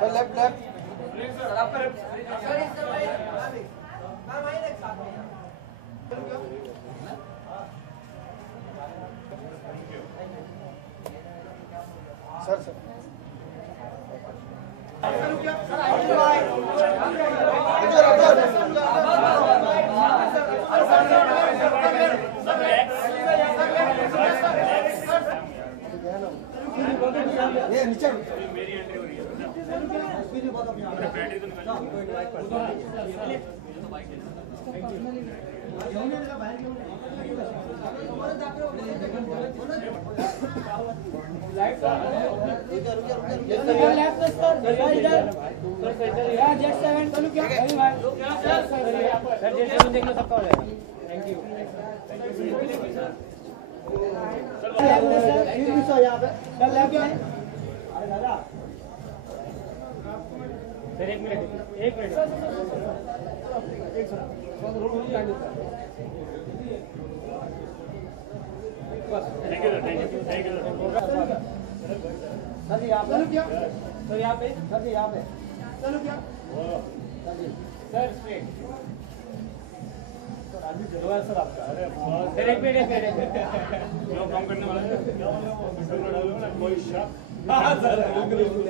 Sir left left sir sir ये नीचे मेरी एंट्री हो रही है सर एक मिनट थैंक यू सर यहाँ पे सर यहाँ पे सर यहाँ पे चलो क्या सर स्ट्रेट सर आपका अरे सर एक मिनट जो काम करने वाला है कोई शक हाँ सर बिल्कुल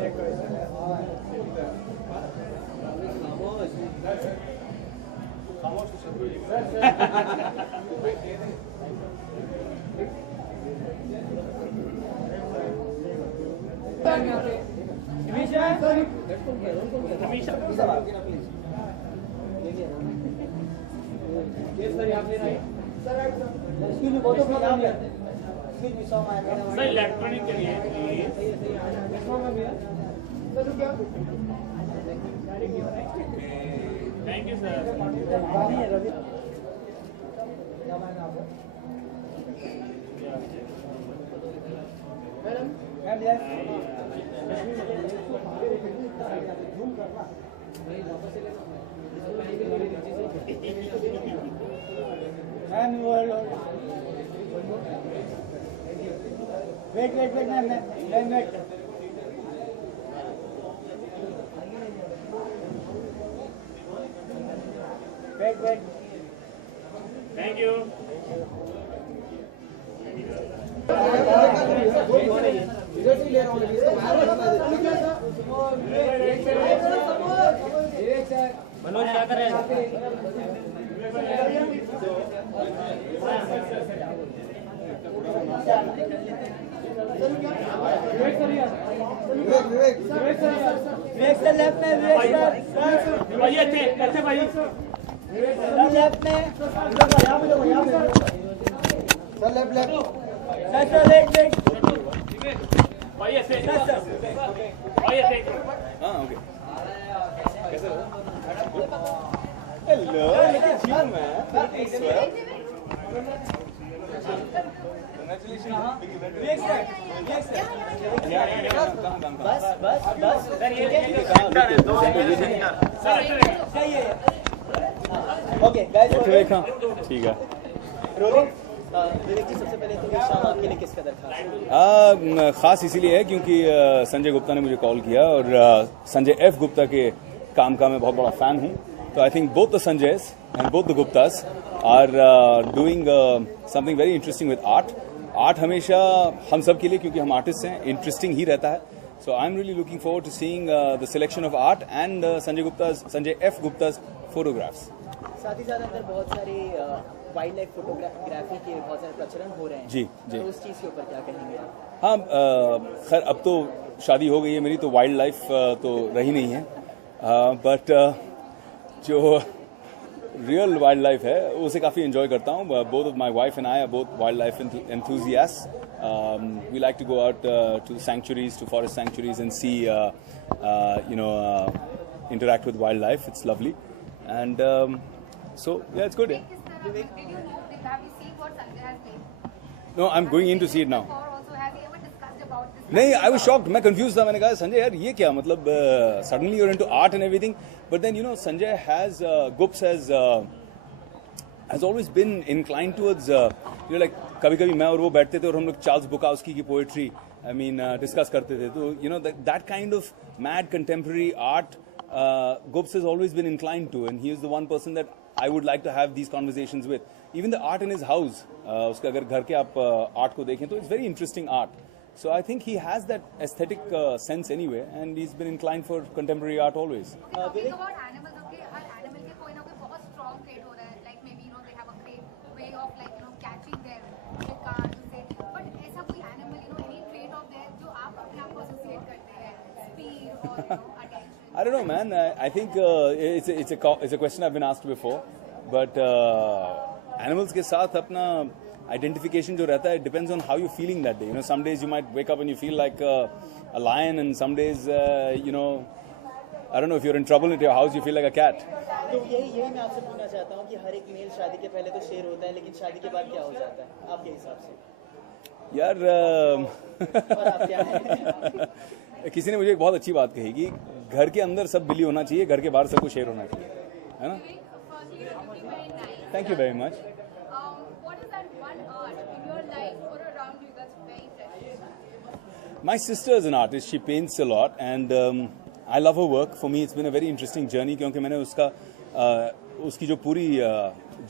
खामोश सर इलेक्ट्रॉनिक के लिए thank you sir wait thank you Manoj क्या कर रहे हैं विवेक सर लेफ्ट में भाई अच्छे भाई लेफ्ट में सर लेफ्ट सर वेट भाई ऐसे भाई ऐसे हाँ ओके कैसे हो हेलो ओके गाइस ठीक है विवेक जी सबसे पहले तो शाम आपके लिए किस कदर खास खास इसीलिए है क्योंकि संजय गुप्ता ने मुझे कॉल किया और संजय एफ गुप्ता के काम का मैं बहुत बड़ा फैन हूँ तो I think both the Sanjays and both the Guptas are doing something very interesting with art हमेशा हम सब के लिए क्योंकि हम आर्टिस्ट हैं इंटरेस्टिंग ही रहता है so I am really looking forward to seeing the selection of art and Sanjay F Guptas photographs साथ ही साथ अंदर बहुत सारे वाइल्ड लाइफ फोटोग्राफी के बहुत सारे प्रचलन हो रहे हैं जी तो उस चीज़ के ऊपर क्या कहेंगे आप हाँ खैर अब तो शादी हो गई है मेरी तो वाइल्ड लाइफ तो रही नहीं है बट जो रियल वाइल्ड लाइफ है उसे काफ़ी एंजॉय करता हूँ both of my wife and I R both wild life enthusiasts we like to go out to sanctuaries to forest sanctuaries and see interact with wildlife it's lovely and so yeah it's good Vivek? Did you know? Have you seen what Sanjay has made? No, I'm going in to see it now. Or also, have you ever discussed about this? नहीं, I was shocked. मैं confused था. मैंने कहा संजय यार ये क्या मतलब suddenly you're into art and everything. But then you know Sanjay has Gups has always been inclined towards you know like कभी-कभी मैं और वो बैठते थे और हम लोग चार्ल्स बुकाउस्की की poetry डिस्कस करते थे. तो you know that kind of mad contemporary art Gups has always been inclined to, and he is the one person that I would like to have these conversations with. Even the art in his house, उसका अगर घर के आप art को देखें तो it's very interesting art. So I think he has that aesthetic sense anyway, and he's been inclined for contemporary art always. Talking about animals, okay, her animal के कोई ना कोई बहुत strong trait हो रहा है. Like maybe you know they have a great way of like you know catching their शिकार से. But ऐसा कोई animal you know any trait of theirs जो आप अपने आप को associate करते हैं, speed or you know attention. I don't know, man. I think it's a question I've been asked before, but animals के साथ अपना identification जो रहता है, it depends on how you're feeling that day. You know, some days you might wake up and you feel like a lion, and some days, you know, I don't know, if you're in trouble at your house, you feel like a cat. तो यही मैं आपसे पूछना चाहता हूँ कि हर एक mail शादी के पहले तो शेर होता है, लेकिन शादी के बाद क्या हो जाता है आपके हिसाब से? यार और आप क्या हैं? किसी ने मुझे एक बहुत अच्छी बात कही कि घर के अंदर सब बिल्ली होना चाहिए, घर के बाहर सबको शेर होना चाहिए, है ना? Firstly, you're looking very nice. Thank you very much. What is that one art in your life or around you that's very precious? My sister is an artist. She paints a lot, and I love her work. For me, it's been a very interesting journey क्योंकि मैंने उसकी जो पूरी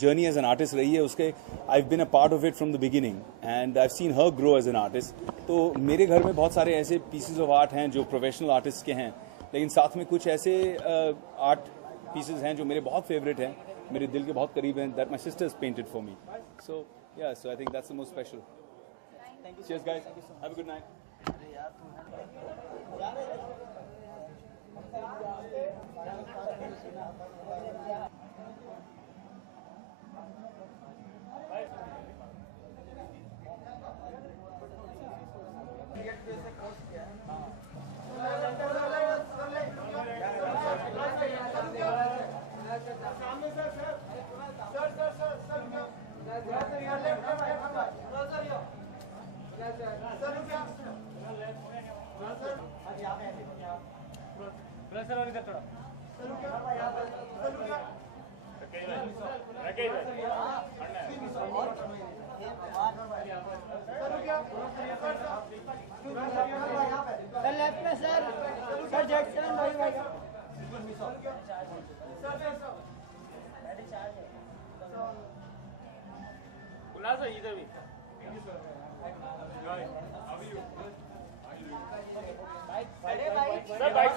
journey as an artist रही है, उसके I've been a part of it from the beginning, and I've seen her grow as an artist. तो मेरे घर में बहुत सारे ऐसे pieces of art हैं जो professional artists के हैं, लेकिन साथ में कुछ ऐसे art pieces हैं जो मेरे बहुत favorite हैं, मेरे दिल के बहुत करीब हैं, that my sister has painted for me. So yeah, so I think that's the most special. Thank you. Cheers, guys. Have a good night. Sir और इधर थोड़ा सर लेफ्ट में सर जैक्सन भाई बुला सर इधर भी sir bike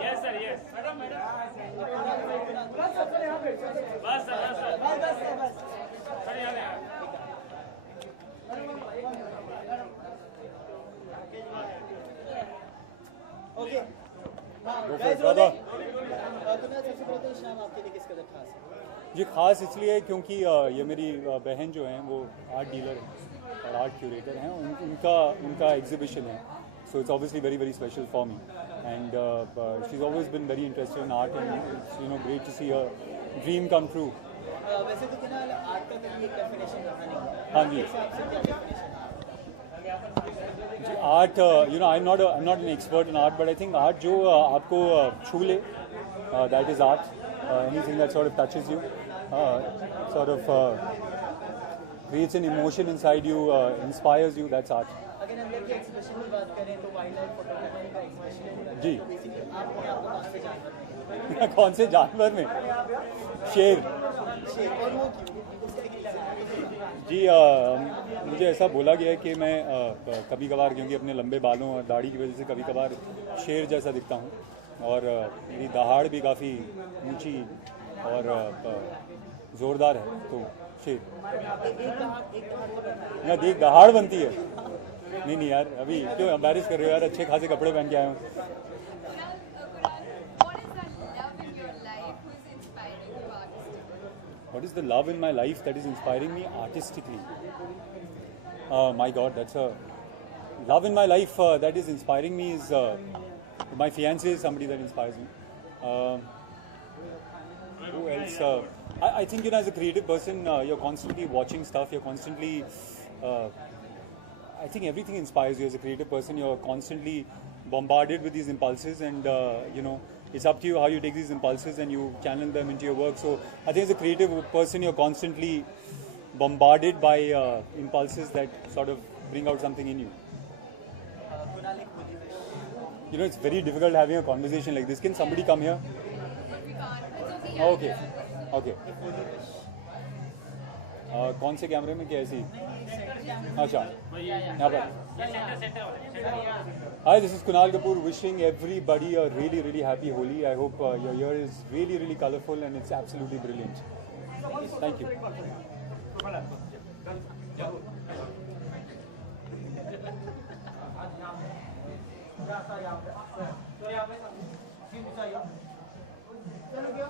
yes sir yes madam बस sir यहाँ ओके जी खास इसलिए है क्योंकि ये मेरी बहन जो हैं वो आर्ट डीलर हैं और आर्ट क्यूरेटर हैं, उनका एग्जीबिशन है. So it's obviously very very special for me, and she is always been very interested in art, and it's you know great to see her dream come true. वैसे तो क्या art का कभी एक definition रहा नहीं. हाँ जी. Art you know I am not an expert in art, but I think art जो आपको छू ले, that is art. Anything that sort of touches you, sort of creates an emotion inside you, inspires you, that's art. अगर अंदर के expression की बात करें तो वाइल्ड लाइफ फोटोग्राफी का एक्सप्रेशन है जी. आप कौन से जानवर में कौन से जानवर में? शेर. और वो क्यों उस तरीके की जी मुझे ऐसा बोला गया है कि मैं कभी कभार, क्योंकि अपने लंबे बालों और दाढ़ी की वजह से कभी कभार शेर जैसा दिखता हूँ, और मेरी दहाड़ भी काफ़ी ऊंची और ज़ोरदार है, तो शेर. या देख दहाड़ बनती है. नहीं यार, अभी क्यों एम्बैरेस कर रहे हो यार, अच्छे खासे कपड़े पहन के आए हूँ. What is that love in your life? Who is inspiring you artistically? What is the love in my life that is inspiring me artistically? My God, that's a love in my life that is inspiring me is my fiancée is somebody that inspires me. Who else? I think, you know, as a creative person, you're constantly watching stuff. You're constantly. I think everything inspires you as a creative person. You're constantly bombarded with these impulses, and you know, it's up to you how you take these impulses and you channel them into your work. So I think as a creative person, you're constantly bombarded by impulses that sort of bring out something in you. You know, it's very difficult having a conversation like this. Can somebody come here? We can't. It's okay. Okay. Okay. कौन से कैमरे में क्या ऐसी? अच्छा, यहाँ पर. Hi, this is Kunal Kapoor wishing everybody a really, really happy Holi. I hope your year is really, really colorful and it's absolutely brilliant. Thank you. चलो क्या